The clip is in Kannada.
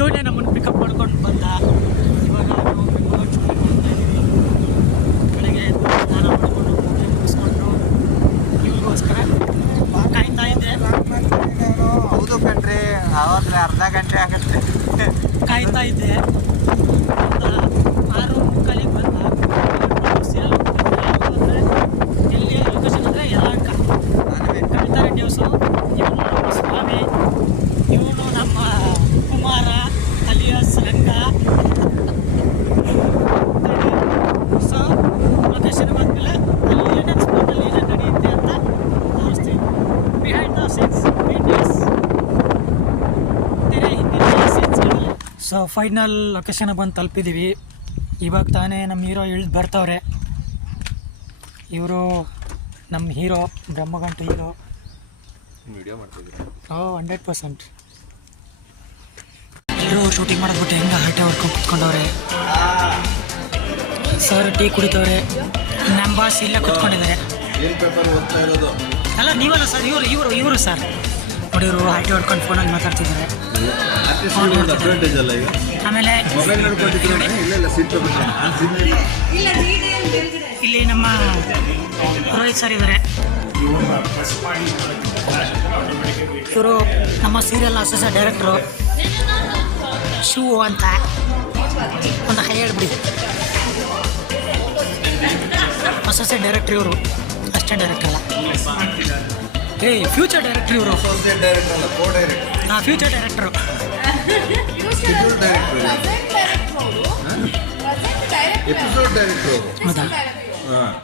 ಇವನೇ ನಮ್ಮನ್ನು ಪಿಕಪ್ ಮಾಡ್ಕೊಂಡು ಬಂದ. ಇವಾಗ ನಾವು ಬೆಂಗಳೂರು ಶೂಟಿಂಗ್ ಮಾಡ್ತಾ ಇದ್ದೀವಿ. ಬೆಳಗ್ಗೆ ಸ್ನಾನ ಮಾಡಿಕೊಂಡು ಪೂಜೆ ಮುಗಿಸ್ಕೊಂಡು ಇವ್ರಿಗೋಸ್ಕರ ಕಾಯ್ತಾ ಇದ್ದೆ. ಹೌದು ಕಣ್ರಿ, ಆವಾಗಲೇ ಅರ್ಧ ಗಂಟೆ ಆಗುತ್ತೆ ಕಾಯ್ತಾ ಇದ್ದೆ. 6:45 ಬಂದ. ಎಲ್ಲಿ ಲೊಕೇಶನ್ ಅಂದರೆ ಯಲಹಂಕ. ಕವಿತಾ ರೆಡ್ಡಿ ಹೌಸು. ಇವನು ನಮ್ಮ ಸ್ವಾಮಿ, ಇವನು ನಮ್ಮ Kumara alias Ranga. So location ಬಂದಮೇಲೆ ಅಲ್ಲಿ ಏನೇನು ಸ್ಪಾಟಲ್ಲಿ ಏನೇನು ನಡೆಯುತ್ತೆ ಅಂತ ತೋರಿಸ್ತೀವಿ. ಬಿಹೈಂಡ್ ದ ಸೀನ್ಸ್ ವೀಡಿಯೋಸ್ ತೆರೆ ಹಿಂದಿನ ಸೀನ್ಸ್ಗಳಲ್ಲಿ. ಸೊ ಫೈನಲ್ ಲೊಕೇಶನ್ ಬಂದು ತಲುಪಿದ್ದೀವಿ. ಇವಾಗ ತಾನೇ ನಮ್ಮ ಹೀರೋ ಇಳಿದು ಬರ್ತವ್ರೆ. ಇವರು ನಮ್ಮ ಹೀರೋ, ಬ್ರಹ್ಮಗಂಟು ಹೀರೋ. ವಿಡಿಯೋ ಮಾಡ್ತಿದ್ದೀವಿ. 100%. ಎಲ್ಲರೂ ಶೂಟಿಂಗ್ ಮಾಡೋದ್ಬಿಟ್ಟು ಹೆಂಗೆ ಹರಟೆ ಹೊಡ್ಕೊಂಡು ಕುತ್ಕೊಂಡವ್ರೆ. Sir tea ಕುಡಿತವ್ರೆ. ನಮ್ಮ ಬಾಸ್ ಇಲ್ಲೇ ಕುತ್ಕೊಂಡಿದ್ದಾರೆ. ಏನು ಪೇಪರ್ ಓದ್ತಾ ಇರೋದು? ಅಲ್ಲ ನೀವಲ್ಲ ಸರ್, ಇವರು ಸರ್ ನೋಡಿ. ಇವರು ಹರಟೆ ಹೊಡ್ಕೊಂಡು ಫೋನಲ್ಲಿ ಮಾತಾಡ್ತಿದ್ದಾರೆ. ಅಡ್ವಾಂಟೇಜ್ ಅಲ್ಲ ಈಗ. ಆಮೇಲೆ ಮೊಬೈಲ್ ನೋಡ್ಕೊಂಡಿದ್ರೆ ಇಲ್ಲ ಸೀಟ್ ಇಲ್ಲಿ ನಮ್ಮ ರೋಹಿತ್ ಸರ್ ಇದ್ದಾರೆ. ಇವರು ನಮ್ಮ ಸೀರಿಯಲ್ ಅಸೋಸಿಯೇಟ್ ಡೈರೆಕ್ಟ್ರು ಶಿವು ಅಂತ. ಒಂದು ಹೈ ಹೇಳ್ಬಿಡಿ. ಅಸೋಸಿಯೇಟ್ ಡೈರೆಕ್ಟ್ರ್ ಇವರು, ಅಸಿಸ್ಟೆಂಟ್ ಡೈರೆಕ್ಟರ್ ಅಲ್ಲ. ಫ್ಯೂಚರ್ ಡೈರೆಕ್ಟ್ರ್ ಇವರು. ಡೈರೆಕ್ಟರ್ ಅಲ್ಲ, co director. Future director. Episode director. ಹೌದಾ?